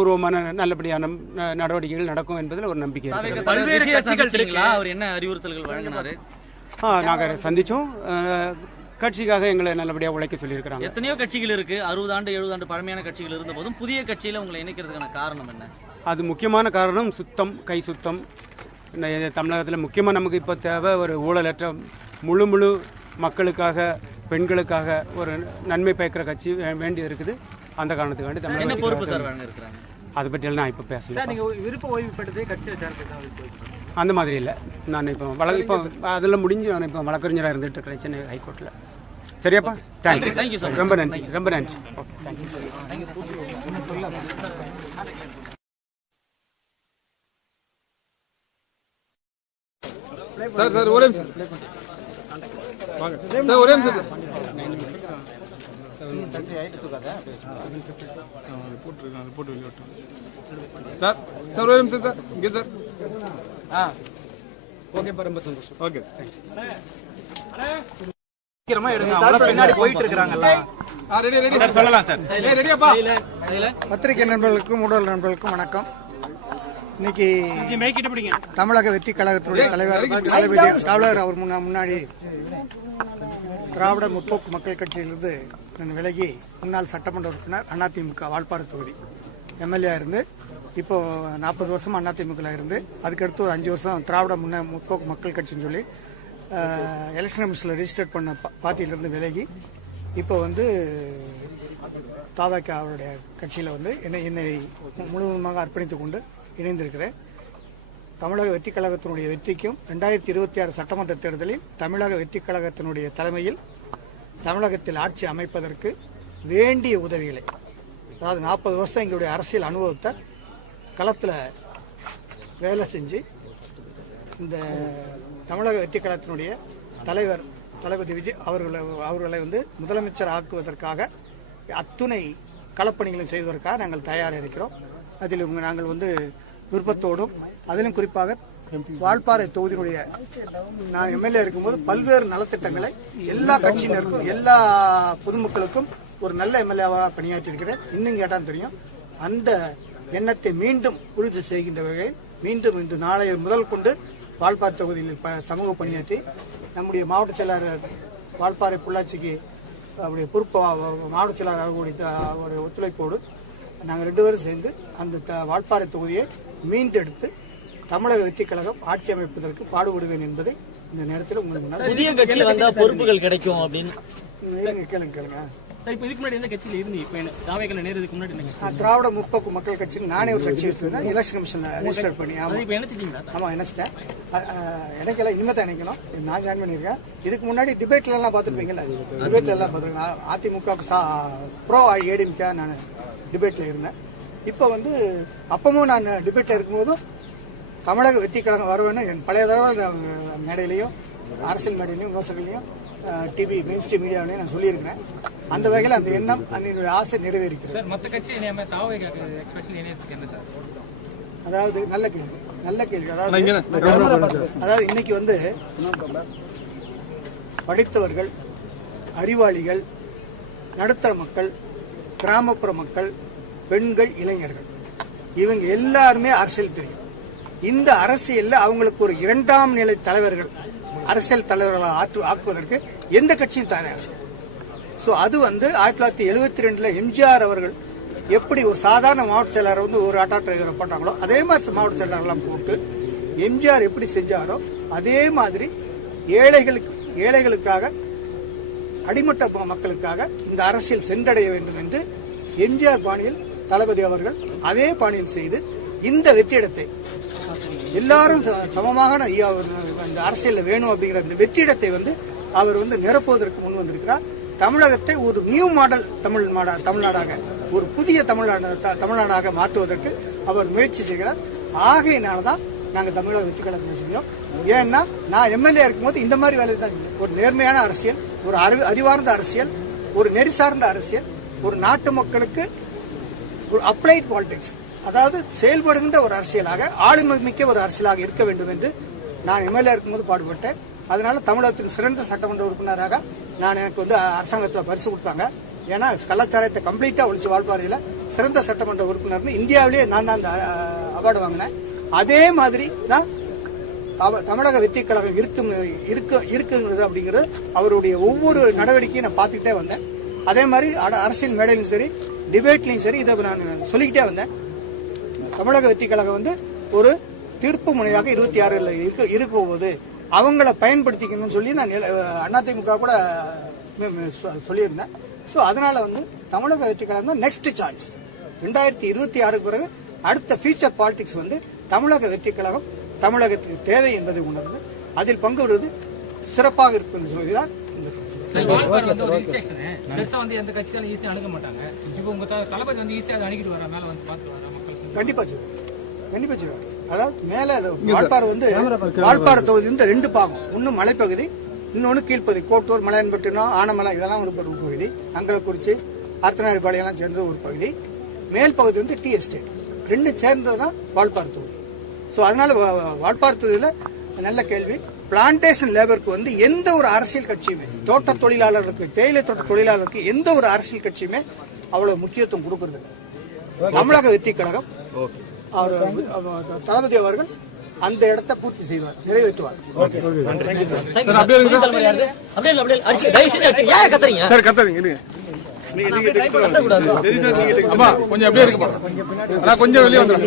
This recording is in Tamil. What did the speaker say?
பூர்வமான நல்லபடியான நடவடிக்கைகள் நடக்கும் என்பதில் ஒரு நம்பிக்கை இருக்கு. பல்வேறு கட்சிகள் அவர் என்ன அறிவுறுத்தல்கள் வழங்கினாரு? நாங்கள் சந்திச்சோம். கட்சிக்காக எங்களை நல்லபடியாக உழைக்க சொல்லியிருக்கிறாங்க. எத்தனையோ கட்சிகள் இருக்கு, 60 ஆண்டு 70 ஆண்டு பழமையான கட்சிகள் இருந்த போதும் புதிய கட்சியில உங்களை இணைக்கிறதுக்கான காரணம் என்ன? அது முக்கியமான காரணம் சுத்தம், கை சுத்தம். தமிழகத்தில் முக்கியமாக நமக்கு இப்போ தேவை ஒரு ஊழலற்ற முழு மக்களுக்காக, பெண்களுக்காக ஒரு நன்மை பயக்கிற கட்சி வேண்டி இருக்குது. அந்த காரணத்துக்காண்டி தமிழக பொறுப்பு சார் வழங்கியிருக்கிறாங்க. அதை பற்றியெல்லாம் நான் இப்போ பேசல. விருப்ப ஓய்வு பெற்றதே கட்சியில் அந்த மாதிரி இல்லை. நான் இப்போ அதெல்லாம் முடிஞ்சு நான் இப்போ வழக்கறிஞராக இருந்துட்டு இருக்கிறேன் சென்னை ஹைகோர்ட்டில். சரியாப்பா? தேங்க்ஸ். ரொம்ப நன்றி, ரொம்ப நன்றி. Okay, thank you. சார் ஒரே நிமிஷம் வாங்க சார், ஒரே நிமிஷம் சார். சார் ஒரே நிமிஷம் சார், இங்கே சார். ஓகேப்பா, ரொம்ப சந்தோஷம். ஓகே, பின்னாடி போயிட்டு இருக்காங்கல்ல. சொல்லலாம் சார். ரெடியாப்பா? பத்திரிகை நண்பர்களுக்கும் ஊடக நண்பர்களுக்கும் வணக்கம். இன்னைக்கு தமிழக வெற்றி கழகத்தினுடைய தலைவர் அவர் முன்னாடி திராவிட முற்போக்கு மக்கள் கட்சியிலிருந்து விலகி முன்னாள் சட்டமன்ற உறுப்பினர் அதிமுக வால்பாறை தொகுதி எம்எல்ஏ இருந்து இப்போ 40 வருஷம் அதிமுக இருந்து அதுக்கடுத்து ஒரு 5 வருஷம் திராவிட முற்போக்கு மக்கள் கட்சின்னு சொல்லி எலெக்ஷன் கமிஷனில் ரெஜிஸ்டர் பண்ண பார்ட்டியிலிருந்து விலகி இப்போ தாவக அவருடைய கட்சியில் என்னை முழுவதுமாக அர்ப்பணித்துக் கொண்டு இணைந்திருக்கிறேன். தமிழக வெற்றி கழகத்தினுடைய வெற்றிக்கும் 2026 சட்டமன்ற தேர்தலில் தமிழக வெற்றி கழகத்தினுடைய தலைமையில் தமிழகத்தில் ஆட்சி அமைப்பதற்கு வேண்டிய உதவிகளை, அதாவது 40 வருஷம் எங்களுடைய அரசியல் அனுபவத்தை களத்தில் வேலை செஞ்சு இந்த தமிழக வெற்றி கழகத்தினுடைய தலைவர் தளபதி விஜய் அவர்களை முதலமைச்சர் ஆக்குவதற்காக அத்துணை களப்பணிகளும் செய்வதற்காக நாங்கள் தயாராக இருக்கிறோம். அதில் நாங்கள் விருப்பத்தோடும், அதிலும் குறிப்பாக வால்பாறை தொகுதியினுடைய நான் எம்எல்ஏ இருக்கும்போது பல்வேறு நலத்திட்டங்களை எல்லா கட்சியினருக்கும் எல்லா பொதுமக்களுக்கும் ஒரு நல்ல எம்எல்ஏவாக பணியாற்றியிருக்கிறேன். இன்னும் கேட்டால் தெரியும். அந்த எண்ணத்தை மீண்டும் உறுதி செய்கின்ற வகையில் மீண்டும் இன்று நாளைய முதல் கொண்டு வால்பாறை தொகுதியில் சமூக பணியாற்றி நம்முடைய மாவட்ட செயலாளர் வால்பாறை பொள்ளாச்சிக்கு அவருடைய பொறுப்பு மாவட்ட செயலாளர் அவருடைய ஒத்துழைப்போடு நாங்கள் 2 பேரும் சேர்ந்து அந்த வால்பாறை தொகுதியை மீண்டெடுத்து தமிழக வெற்றி கழகம் ஆட்சி அமைப்பதற்கு பாடுபடுவேன் என்பதை இந்த நேரத்தில் உங்களுக்கு புதிய கட்சி வந்தா பொறுப்புகள் கிடைக்கும் அப்படின்னு கேளுங்க. இப்போ இதுக்கு முன்னாடி எந்த கட்சியில் இருந்து திராவிட முற்போக்கு மக்கள் கட்சி நானே ஒரு கட்சி வச்சிருந்தேன். எலெக்ஷன் கமிஷன்ல ரெஜிஸ்டர் பண்ணி ஆமா இணைச்சிட்டேன். இணைக்கல, இனிமே தான் இணைக்கணும். நான் ஜாயின் பண்ணியிருக்கேன். இதுக்கு முன்னாடி டிபேட்ல எல்லாம் பார்த்துருப்பீங்கல்ல, டிபேட்ல எல்லாம் பார்த்துருக்கேன். அதிமுக ப்ரோ ஏடிஎம்கே நான் டிபேட்ல இருந்தேன். இப்போ அப்பவும் நான் டிபேட்ல இருக்கும்போதும் தமிழக வெற்றி கழகம் வருவேன்னு என் பழைய தடவை மேடையிலையும் அரசியல் மேடையிலையும் விமர்சகங்களையும் டிவி மெயின் ஸ்ட்ரீம் மீடியாவிலையும் நான் சொல்லியிருக்கிறேன். அந்த வகையில் அந்த எண்ணம் என்னுடைய ஆசை நிறைவேறிக்கிறது. அதாவது நல்ல கேள்வி. அதாவது இன்னைக்கு படித்தவர்கள், அறிவாளிகள், நடுத்தர மக்கள், கிராமப்புற மக்கள், பெண்கள், இளைஞர்கள் இவங்க எல்லாருமே அரசியல் தெரியும். இந்த அரசியல்ல அவங்களுக்கு ஒரு 2ஆம் நிலை தலைவர்கள், அரசியல் தலைவர்களாக ஆக்குவதற்கு எந்த கட்சியும் தயாராக. ஸோ அது 1972 எம்ஜிஆர் அவர்கள் எப்படி ஒரு சாதாரண மாவட்ட செயலாளர் ஒரு ஆட்டோ டிரைவரை போட்டாங்களோ அதே மாதிரி மாவட்ட செயலாளர்லாம் போட்டு எம்ஜிஆர் எப்படி செஞ்சாரோ அதே மாதிரி ஏழைகளுக்காக, அடிமட்ட மக்களுக்காக இந்த அரசியல் சென்றடைய வேண்டும் என்று எம்ஜிஆர் பாணியில் தளபதி அவர்கள் அதே பாணியில் செய்து இந்த வெற்றிடத்தை எல்லாரும் சமமாக இந்த அரசியல் வேணும் அப்படிங்கிற இந்த வெற்றிடத்தை அவர் நிரப்புவதற்கு முன் வந்திருக்கிறார். தமிழகத்தை ஒரு நியூ மாடல் தமிழ்நாடாக, ஒரு புதிய தமிழ்நாடாக மாற்றுவதற்கு அவர் முயற்சி செய்கிறார். ஆகையினால்தான் நாங்கள் தமிழக வெற்றி கழகம் செஞ்சோம். ஏன்னா நான் எம்எல்ஏ இருக்கும்போது இந்த மாதிரி வேலை தான், ஒரு நேர்மையான அரசியல், ஒரு அறிவார்ந்த அரசியல், ஒரு நெறி சார்ந்த அரசியல், ஒரு நாட்டு மக்களுக்கு ஒரு அப்ளைட் பாலிடிக்ஸ், அதாவது செயல்படுகின்ற ஒரு அரசியலாக, ஆளுமை மிக்க ஒரு அரசியலாக இருக்க வேண்டும் என்று நான் எம்எல்ஏ இருக்கும்போது பாடுபட்டேன். அதனால தமிழகத்தின் சிறந்த சட்டமன்ற உறுப்பினராக எனக்கு அரசாங்கத்தில் பரிசு கொடுத்தாங்க. ஏன்னா கலாச்சாரத்தை கம்ப்ளீட்டா ஒழிச்சு வால்பாறையில் சிறந்த சட்டமன்ற உறுப்பினர்னு இந்தியாவிலேயே நான் தான் அந்த அவார்டு வாங்கினேன். அதே மாதிரி தான் தமிழக வெற்றி கழகம் இருக்குங்கிறது அப்படிங்கிறது அவருடைய ஒவ்வொரு நடவடிக்கையும் நான் பார்த்துக்கிட்டே வந்தேன். அதே மாதிரி அரசியல் மேடையிலும் சரி, டிபேட்லையும் சரி, இதை நான் சொல்லிக்கிட்டே வந்தேன். தமிழக வெற்றி கழகம் வந்து ஒரு தீர்ப்பு முனையாக 26 இருக்க போகுது, அவங்கள பயன்படுத்திக்கணும்னு சொல்லி நான் அதிமுக கூட சொல்லியிருந்தேன். ஸோ அதனால வந்து தமிழக வெற்றி கழகம் தான் நெக்ஸ்ட் சாய்ஸ். 2026 பிறகு அடுத்த ஃபியூச்சர் பாலிடிக்ஸ் வந்து தமிழக வெற்றி கழகம் தமிழகத்துக்கு தேவை என்பதை உணர்ந்து அதில் பங்கு விடுவது சிறப்பாக இருக்கும் என்று சொல்கிறார். கண்டிப்பா செய்வார். அதாவது மேல வால்பாறை வந்து வால்பாறை தொகுதி வந்து 2 பாகம், ஒன்னு மலைப்பகுதி, இன்னொன்னு கீழ்ப்பகுதி. கோட்டூர், மலையன்பட்டினம், ஆனமலை இதெல்லாம் ஒரு பகுதி, அங்கலக்குறிச்சி, அர்த்தநாரிபாளையம் எல்லாம் சேர்ந்தது ஒரு பகுதி. மேல் பகுதி வந்து டி எஸ்டேட், 2 சேர்ந்ததுதான் வால்பாறை தொகுதி. ஸோ அதனால வால்பாறை தொகுதியில் நல்ல கேள்வி. பிளான்டேஷன் லேபருக்கு வந்து எந்த ஒரு அரசியல் கட்சியுமே, தோட்ட தொழிலாளர்களுக்கு, தேயிலை தோட்ட தொழிலாளருக்கு எந்த ஒரு அரசியல் கட்சியுமே அவ்வளவு முக்கியத்துவம் கொடுக்கறது. தமிழக வெற்றி கழகம் தளபதி அவர்கள் அந்த இடத்தை பூர்த்தி செய்வார், நிறைவேற்றுவார். சார் கத்தாதீங்க, கொஞ்சம் அப்படியே இருக்குமா, கொஞ்சம் வெளியே வந்துடும்.